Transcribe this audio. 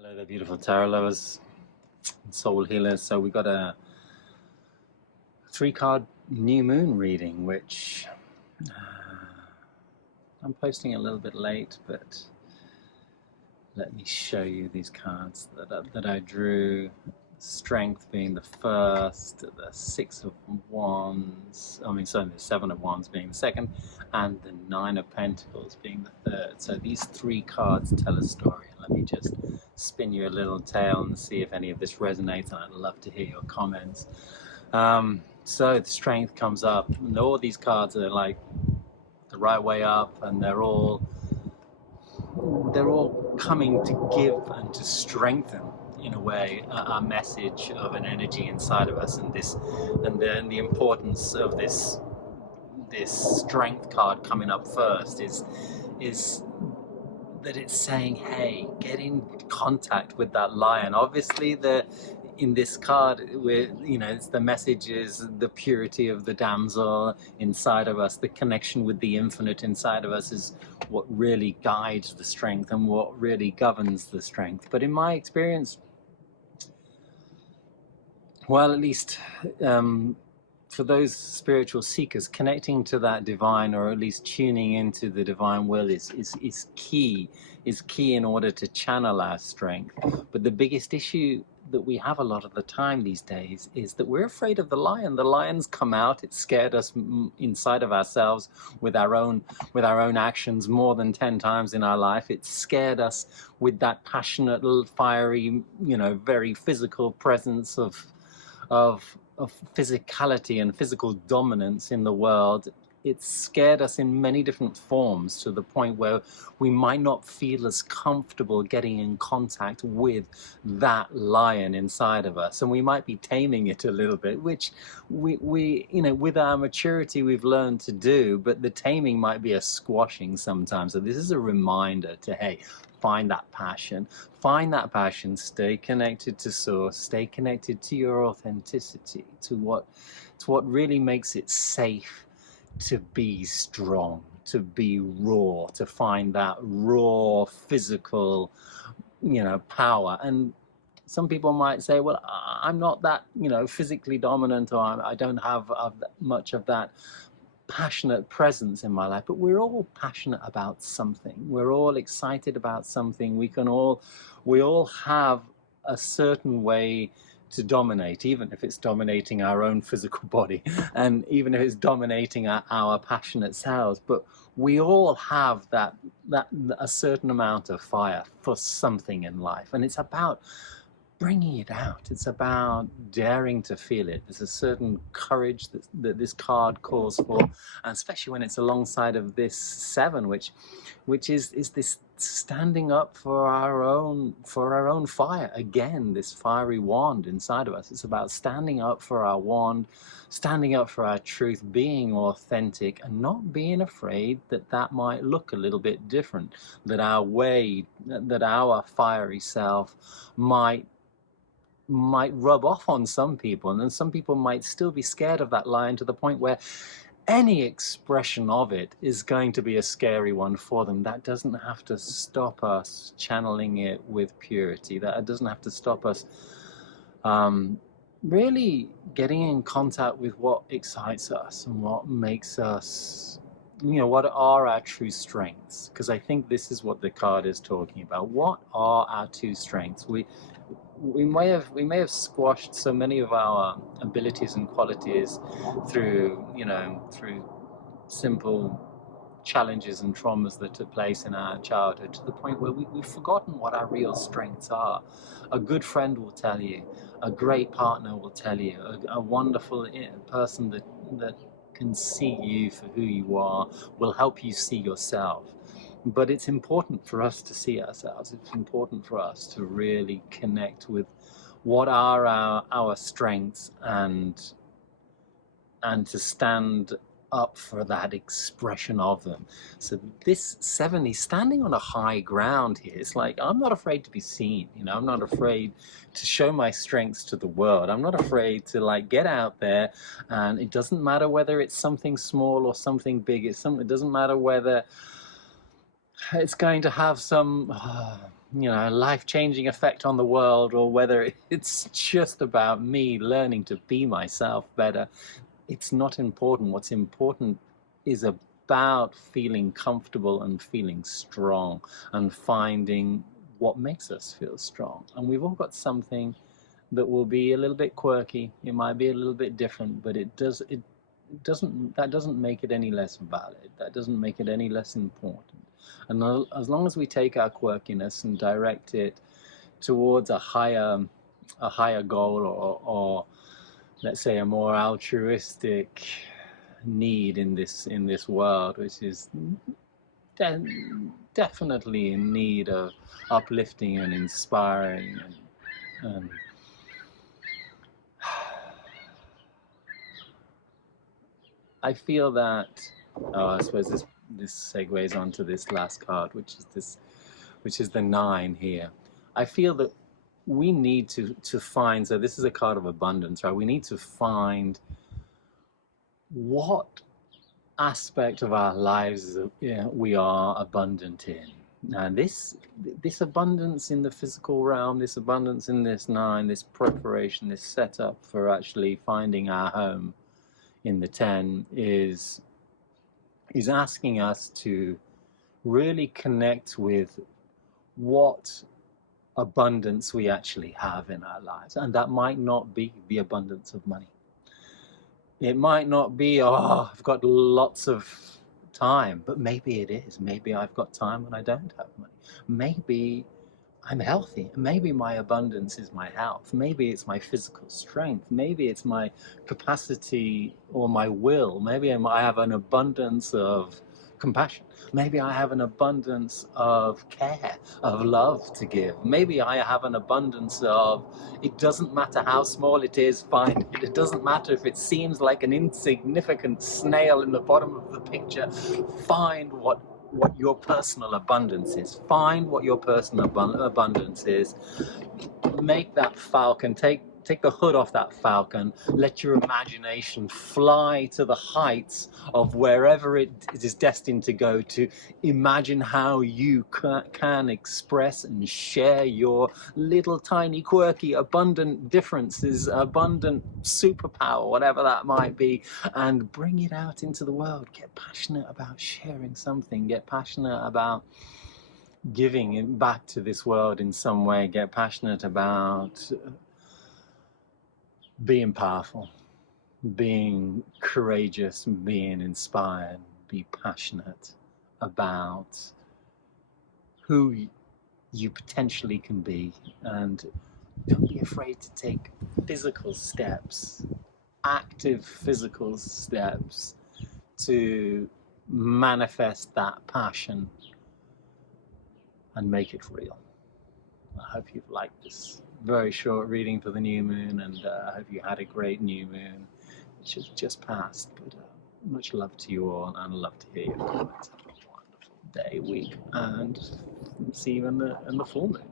Hello there, beautiful tarot lovers, soul healers. So we got a 3-card new moon reading, which I'm posting a little bit late, but let me show you these cards that I drew. Strength being the first, the 6 of Wands, the 7 of Wands being the second, and the 9 of Pentacles being the third. So these 3 cards tell a story. Let me just spin you a little tale and see if any of this resonates, and I'd love to hear your comments. So the strength comes up, and all these cards are like the right way up, and they're all coming to give and to strengthen, in a way, a message of an energy inside of us, and the importance of this strength card coming up first is that it's saying, hey, get in contact with that lion. Obviously, in this card, it's the message is the purity of the damsel inside of us. The connection with the infinite inside of us is what really guides the strength and what really governs the strength. But in my experience, well, at least for those spiritual seekers, connecting to that divine, or at least tuning into the divine will, is key in order to channel our strength. But the biggest issue that we have a lot of the time these days is that we're afraid of the lion. The lion's come out. It's scared us inside of ourselves with our own actions more than 10 times in our life. It's scared us with that passionate, fiery, very physical presence of physicality and physical dominance in the world. It's scared us in many different forms, to the point where we might not feel as comfortable getting in contact with that lion inside of us, and we might be taming it a little bit, which we with our maturity we've learned to do, but the taming might be a squashing sometimes. So this is a reminder to, hey, find that passion, stay connected to source, stay connected to your authenticity, to what really makes it safe to be strong, to be raw, to find that raw physical, power. And some people might say, well, I'm not that, physically dominant, or I don't have much of that passionate presence in my life. But we're all passionate about something. We're all excited about something. We all have a certain way to dominate, even if it's dominating our own physical body, and even if it's dominating our passionate selves. But we all have that a certain amount of fire for something in life, and it's about bringing it out. It's about daring to feel it. There's a certain courage that this card calls for, and especially when it's alongside of this 7, which is this standing up for our own fire. Again, this fiery wand inside of us. It's about standing up for our wand, standing up for our truth, being authentic, and not being afraid that might look a little bit different, that our fiery self might rub off on some people, and then some people might still be scared of that lion, to the point where any expression of it is going to be a scary one for them. That doesn't have to stop us channeling it with purity. That doesn't have to stop us really getting in contact with what excites us and what makes us, what are our true strengths. Because I think this is what the card is talking about. What are our true strengths? We may have squashed so many of our abilities and qualities through simple challenges and traumas that took place in our childhood, to the point where we've forgotten what our real strengths are. A good friend will tell you, a great partner will tell you, a wonderful person that can see you for who you are will help you see yourself. But it's important for us to see ourselves. It's important for us to really connect with what are our strengths, and to stand up for that expression of them. So this 7 is standing on a high ground here. It's like, I'm not afraid to be seen. I'm not afraid to show my strengths to the world. I'm not afraid to get out there, and it doesn't matter whether it's something small or something big. It doesn't matter whether it's going to have some life-changing effect on the world, or whether it's just about me learning to be myself better, it's not important. What's important is about feeling comfortable and feeling strong and finding what makes us feel strong. And we've all got something that will be a little bit quirky. It might be a little bit different, but that doesn't make it any less valid. That doesn't make it any less important. And as long as we take our quirkiness and direct it towards a higher goal, or let's say a more altruistic need in this world, which is definitely in need of uplifting and inspiring, and I feel that, I suppose this segues onto this last card, which is the 9 here. I feel that we need to find, so this is a card of abundance, right? We need to find what aspect of our lives we are abundant in. And this abundance in the physical realm, this abundance in this 9, this preparation, this setup for actually finding our home in the 10 is asking us to really connect with what abundance we actually have in our lives. And that might not be the abundance of money. It might not be, oh, I've got lots of time, but maybe it is. Maybe I've got time when I don't have money. Maybe I'm healthy. Maybe my abundance is my health. Maybe it's my physical strength. Maybe it's my capacity or my will. Maybe I have an abundance of compassion. Maybe I have an abundance of care, of love to give. Maybe I have an abundance of, it doesn't matter how small it is, find it. It doesn't matter if it seems like an insignificant snail in the bottom of the picture. Find what your personal abundance is. Find what your personal abundance is. Make that falcon, take the hood off that falcon, let your imagination fly to the heights of wherever it is destined to go to. Imagine how you can express and share your little tiny quirky abundant differences, abundant superpower, whatever that might be, and bring it out into the world. Get passionate about sharing something. Get passionate about giving it back to this world in some way. Get passionate about being powerful, being courageous, being inspired. Be passionate about who you potentially can be, and don't be afraid to take physical steps, active physical steps, to manifest that passion and make it real. I hope you've liked this very short reading for the new moon, and I hope you had a great new moon, which has just passed. But much love to you all, and love to hear your comments. Have a wonderful day, week, and see you in the full moon.